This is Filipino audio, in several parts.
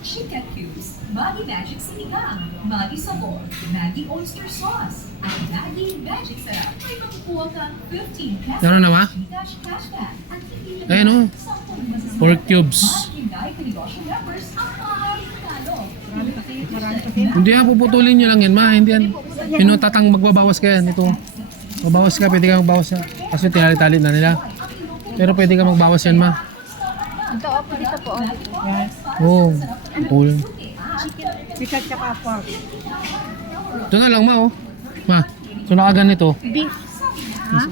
Chicken cubes, Maggi Magic Sinigang, Maggi Sabor, Maggi Oyster Sauce, at Maggi Magic Sarap. May makukuha kang 15 pesos Meron na ba? Gcash cashback at hindi lang Ayan, oh. 10 masasarap 4 cubes. Mag-unite ka negosyo members ang maaaring talo. Hindi yan, puputulin nyo lang yan, ma. Hindi yan. Pinutatang magbabawas ka yan. Ito. Mabawas ka, pwede ka magbawas yan. Kasi tinali-tali na nila. Pero pwede ka magbawas yan, ma. Ito, opo, dito po. Oo. Putulin. Chicken tsaka pork. Ito na lang, ma, oh. Ma, ito nakaganito. Beef.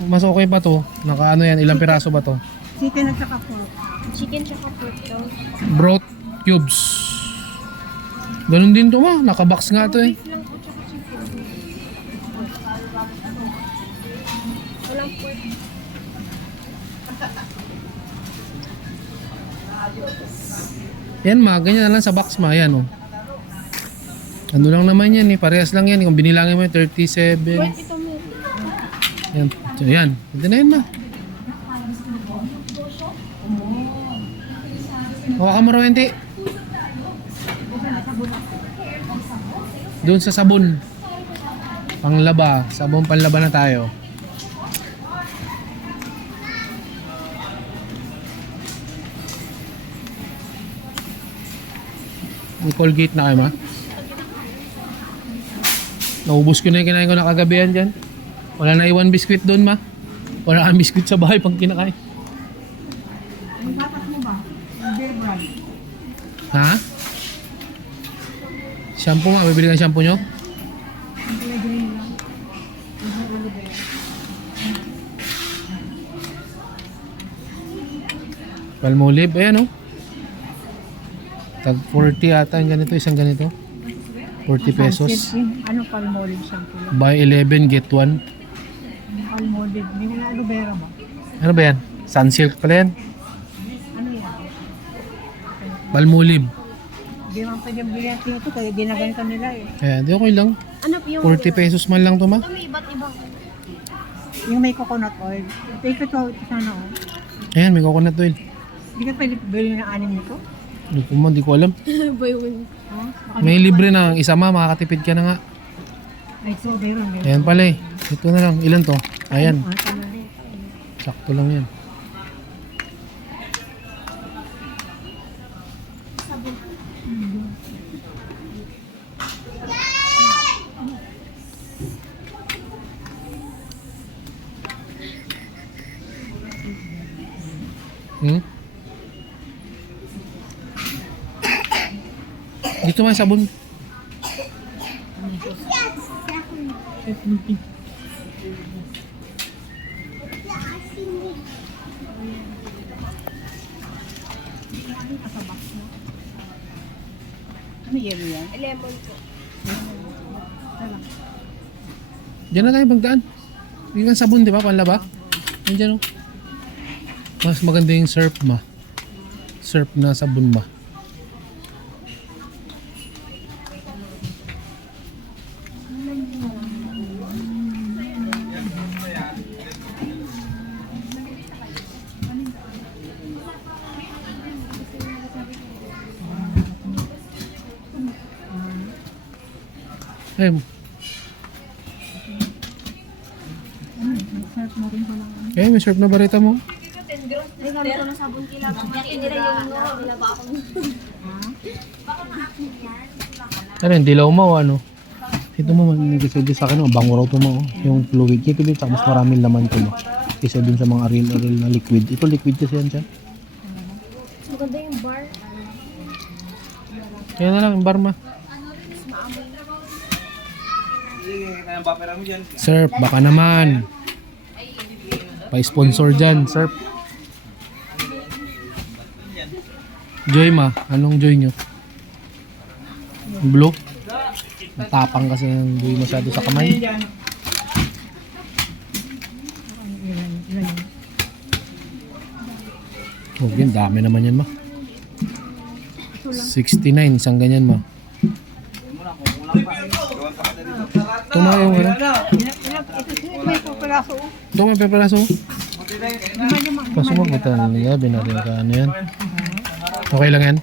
Mas okay pa to. Naka ano yan, ilang piraso ba to? Chicken at saka pork. Chicken tsaka pork daw. Broth cubes. Ganun din to, ma. Nakabox nga to eh. Beef lang po tsaka chicken. Walang pork. Yan, ma. Ganyan na lang sa box, ma. Yan, oh. Ano lang naman yan eh. Parehas lang yan. Kung binilangin mo yung 37. Pork ito meron. Yan. So, yan. Ito na yan, ma. Hawakan mo, Rowenti. Doon sa sabon. Panglaba. Sabon panlaba na tayo. May Colgate na kayo, ma? Naubos ko na yung kinain ko na kagabihan dyan. Wala na iwan biskwit doon, ma. Wala kang biskwit sa bahay pang kinakain. Ang batak mo ba? Beer brand. Ha? Shampoo, ma. Bibili ka ng shampoo nyo? Ang pinagawin lang. Ang aloe vera. Palmolive. Ayan, oh. Tag 40 ata yung ganito. Isang ganito. 40 pesos. Ano palmolive shampoo lang? Buy 11, get 1. Palmolive. May mga aloe vera ba? Ano ba yan? Sunsilk pala yan. Ano yan? Palmolive. Hindi naman pwede bilhin ito kaya ginaganito nila eh. Ayan, di okay lang. Ano yung 40 pesos man lang to, ma. Ito may iba't ibang yung may coconut oil. Ito sana oh. Ayan, may coconut oil. Hindi ka pwede bilhin ng anim nito? Hindi ko man, di ko alam. Buy one. May libre na. Isa, ma. Makakatipid ka na nga. Ay, so meron. Ayan pala eh. Ito na lang. Ilan to? Ayan. Tama rin. Sakto lang yan. Hmm? Dito may sabon. Ano yelo yan? Lemon po. Diyan na tayo magdaan. Yung sabon, di ba? Panlaba. Nandiyan, oh. Mas maganda yung surf, ma. Surf na sabon, ma. Eh, Sarap mo rin pala. may surf na barita mo. Ay, gamit ko ng sabon kailangan. Nila yung wala ba akong... Ano yun, dilaw mo o ano? Ito mo, nag-isudi sa akin, bango raw ito mo. Yung fluid. Ito din, mas maraming laman ito mo. Isa din sa mga aril-aril na liquid. Ito liquid kasi yan siya. Mas maganda yung bar. Kaya na lang, yung bar, ma. Surf, baka naman. Pa-sponsor dyan, surf. Joy, ma. Anong joy nyo? Blue? Matapang kasi yung joy masyado sa kamay. Oh, yun, dami naman yan, ma. 69, isang ganyan, ma. Ito na yung ano? Ito may pupulaso. Ito may peperaso. Kaso mo, buta na niya. Binarin ka ano yan. Okay lang yan?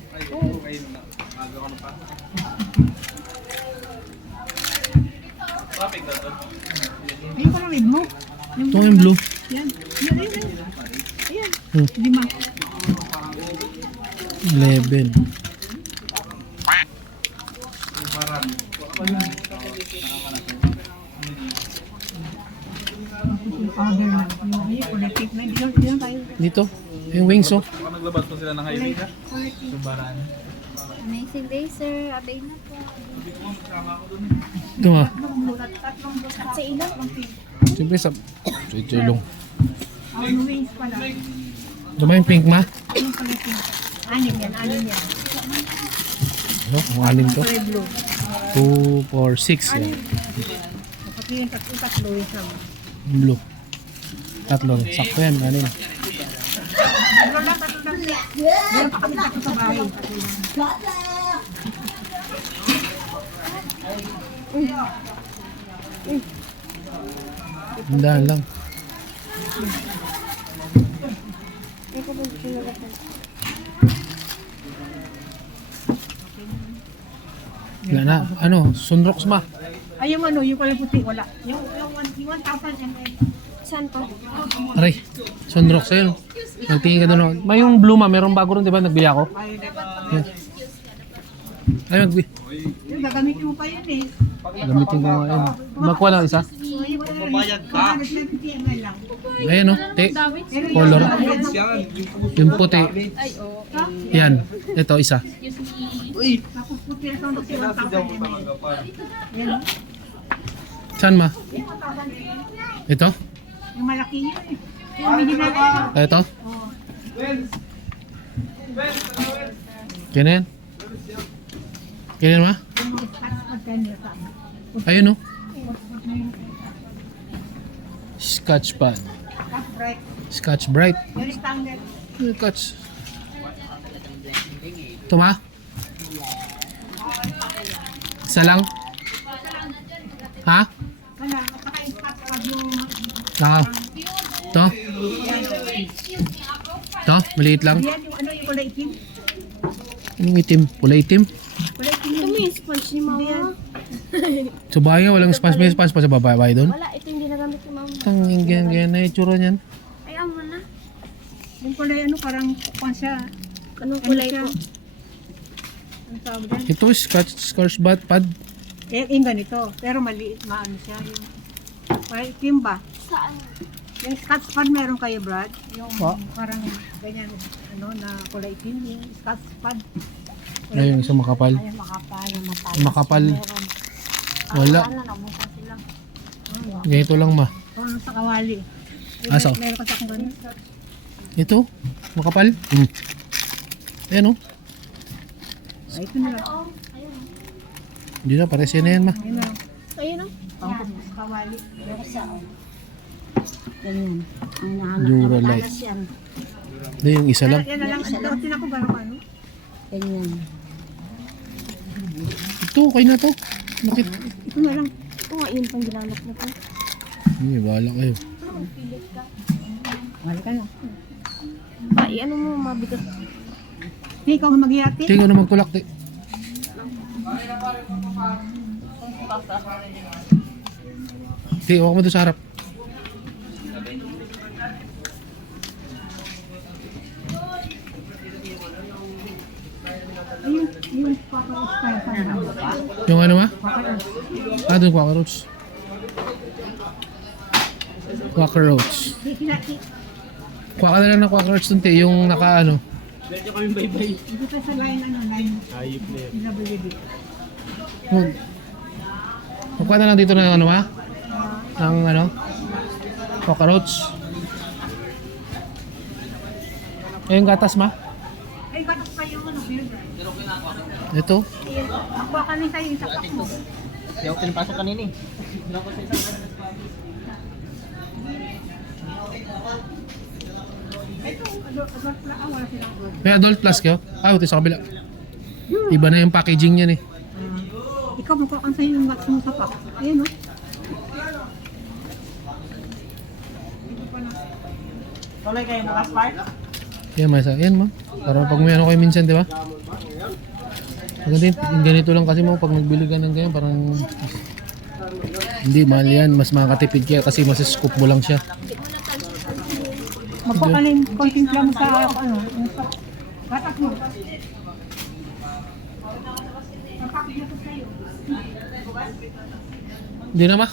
red mo. Ito yung blue. Yan. Yan, yan, yan. Ayan. Hmm. 5. 11. Yung powder na. Yung politik na. Hindi lang tayo. Dito. Yung wings oh. Naglabas po sila ng highway ka? Subaran. Amazing day, sir. Abay na po. Ito nga. At sa ilang. Siyempre sa chilong. Ang wings pala. Ito ba yung pink ma? Yung politik. Anim yan. Ano? Ang anim to. Kulay blue. 2, 4, 6. Yan. Kapag yung tatlo yung sama. Blue. Tatlo. Sakto yan. Anim. Tatlo lang. Meron pa kami tatlo sa bahay. Tatlo lang. Hindahan lang. Wala na. Ano? Sunrocks ma. Ay, yung ano, yung kulay puti, wala. Yung 1,000 ml. Saan po? Aray. Sunrocks ayun. Nagtingin ka doon. May yung blue ma. Meron bago rin diba? Nagbili ako. Yan. Ay, Yung gagamitin mo pa yun eh. gamitin ko nga yun. Magkuha lang isa. Magbabayad ka? 170 ml lang. Ayan o. Te. Color. Yung puti. Yan. Ito isa. Tapos puti na sound 1,000 ml. Yan o. Saan ma? Yung 1,000 ml. Ito? Yung malaki yun eh. Yung mini na lang. Ito? Oo. Kaya na yan. Kaya na yan ma? Yung magkano sa amin. Ayun o. Scotch pad. That's right. Scotch Bright. Very standard. Scotch. Ito ma? Isa lang? Ha? Wala, mataka-impact pag yung... Naka. Ito? Ito? Maliit lang? Yan yung ano, yung kulay itim. Yung itim? Pula itim? Kulay itim Ito yung... may sponge ni mama. Sa bahay nga, walang sponge. May sponge pa sa babae doon? Wala, ito yung ginagamit ni mama. Tanging ganyan na itsura niyan. Ay, amo na. Yung kulay ano, parang kung siya... Anong kulay siya? po? Ang tawag dyan? Ito, Scotch pad. Yung ganito, pero maliit, maano siya. Yung... Parang itim ba? Saan? Yung Scotch pad meron kayo, Brad? Yung Pa? parang ganyan, ano, na kulay itim. Yung Scotch pad. Ayun, isang makapal. Ay, makapal, yung matalas. Makapal. Meron. Wala. Ano, nabusan sila. Ganito lang ma. Ano sa kawali. Asa? Meron kasi akong ganito. Ito, makapal. Ayan o. Ay, ito na lang. Hindi na, pares yan na yan ma. Ayun na lang. Ayun o. Pangkot sa kawali. Ganyan. Ang nahanap Dura ng light. talas yan. Hindi, yung isa lang. Yan na lang. Dapatin ako ba ano? Ganyan. Ito, kayo na to. Bakit? Ito na lang. Ito nga, yun pang ginamit na po. Hindi, bahala kayo. Wala ka na. Ay, ano mo, mabigat. Hindi, ikaw ang maghihati. Tingnan na magtulak. Di, huwag mo doon sa harap. Yung papa-style pa na. Yung ano ma? Papa-style. Ah, doon Quaker Oats. Quaker Oats. Kuha ka na lang ng Quaker Oats dun, te. Yung naka ano. Dito sa line, ano, line. PWD. Kuha na lang dito ng ano ma? Ng ano? Quaker Oats. Eh, yung gatas ma? Ay, batas pa yung ano, beer brand. Ito. Ako ka na sa'yo, yung sapak mo. Hindi ako pinapasok kanina eh. Ito, adult pla, wala silang adult. May adult plus kayo? Ah, ito sa kabila. Iba na yung packaging yan eh. Ikaw, magkakan sa'yo yung wax mo sapak. Ayan, no? Tuloy kayo na last part? Yan, may isa. Yan ma. Para pag may ano kayo minsan, di ba? Maganda yung ganito lang kasi mo pag nagbili ka ng ganyan, parang Hindi, mahal yan. Mas makakatipid kaya kasi mas scoop mo lang siya. Magpakalim, konting lang sa ano. Batak mo. Hindi na ma.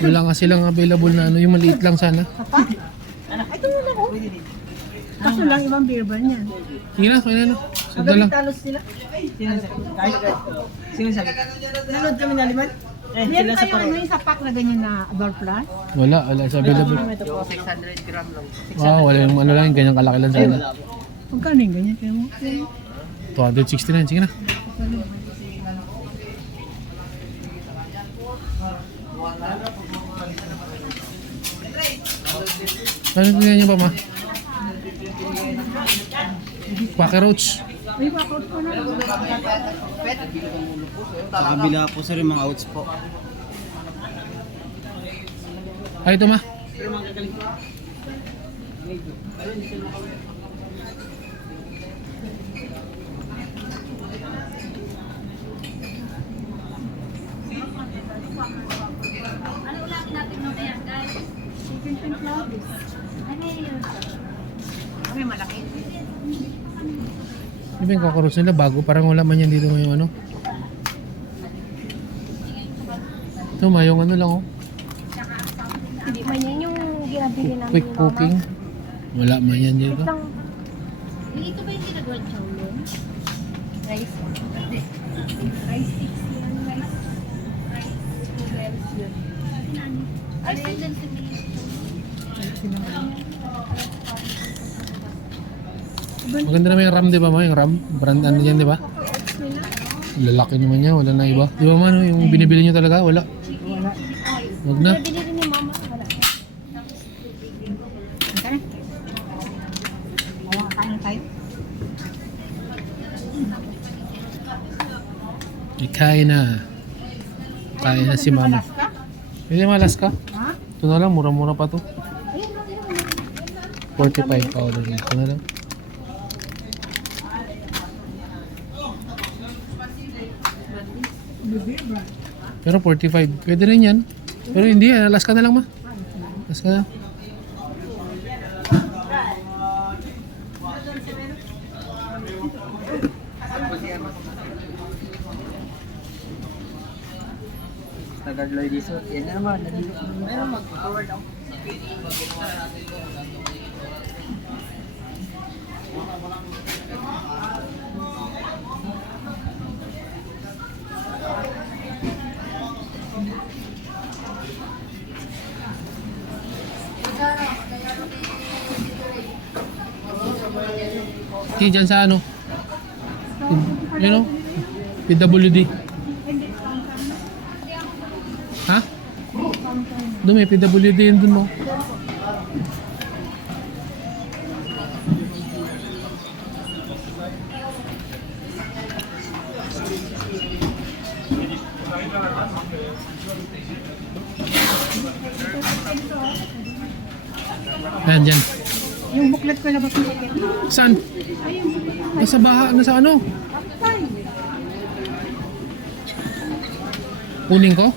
Wala nga silang available na ano, yung maliit lang sana. Ito muna ko. Kaso lang ibang beer brand yan. Sige na, kaya na. Sagda lang. Talos sila. Sino sabi? Nanood kami na liman. Yan kayo ano yung sapak na ganyan na adult plus? Wala sa available. Ito po, 600 gram lang. Wow, wala yung ano lang, yung ganyang kalaki lang sana. Magkano yung ganyan? Kaya mo? 269, sige na. Ano tingnan niyo pa ma? Quaker Oats. Ay, bakit ko na lang. Sa kabila po sir, yung mga outs po. Ay, ito ma. May malaki. Yung yung Quaker Oats nila, bago. Parang wala man yan dito ngayong ano. Ito ma, yung ano lang oh. Hindi man yan yung ginabili namin Quick ni Mama. cooking. Wala man yan dito. Ito ba yung ginagawa chowlon? Rice. Rice sticks yan. Rice noodles yun. Ay, sandal sa Maganda naman yung RAM, di ba ma? Yung RAM. Brand ano yan, di ba? Lalaki naman niya, wala na iba. Di ba ma, no? Yung binibili niyo talaga, wala. Wag na. Binili rin ni Mama. Wala. Okay. Ayan, kain tayo. Kain na. Kain na si mama. Alaska? Pwede malas ka? Ha? Ito na lang, mura-mura pa to. 45 powder. Ito na lang. Pero 45. Pwede rin yan. Pero hindi, Alaska na lang ma. Alaska na. Nag-adloy dito. Yan naman. Meron mag-forward ako. Hindi, dyan sa ano? You know? PWD. Ha? Doon may PWD yun dun mo. Yan, dyan. Yung booklet ko labas mo. Saan? Nasa baha, nasa ano? Kunin ko?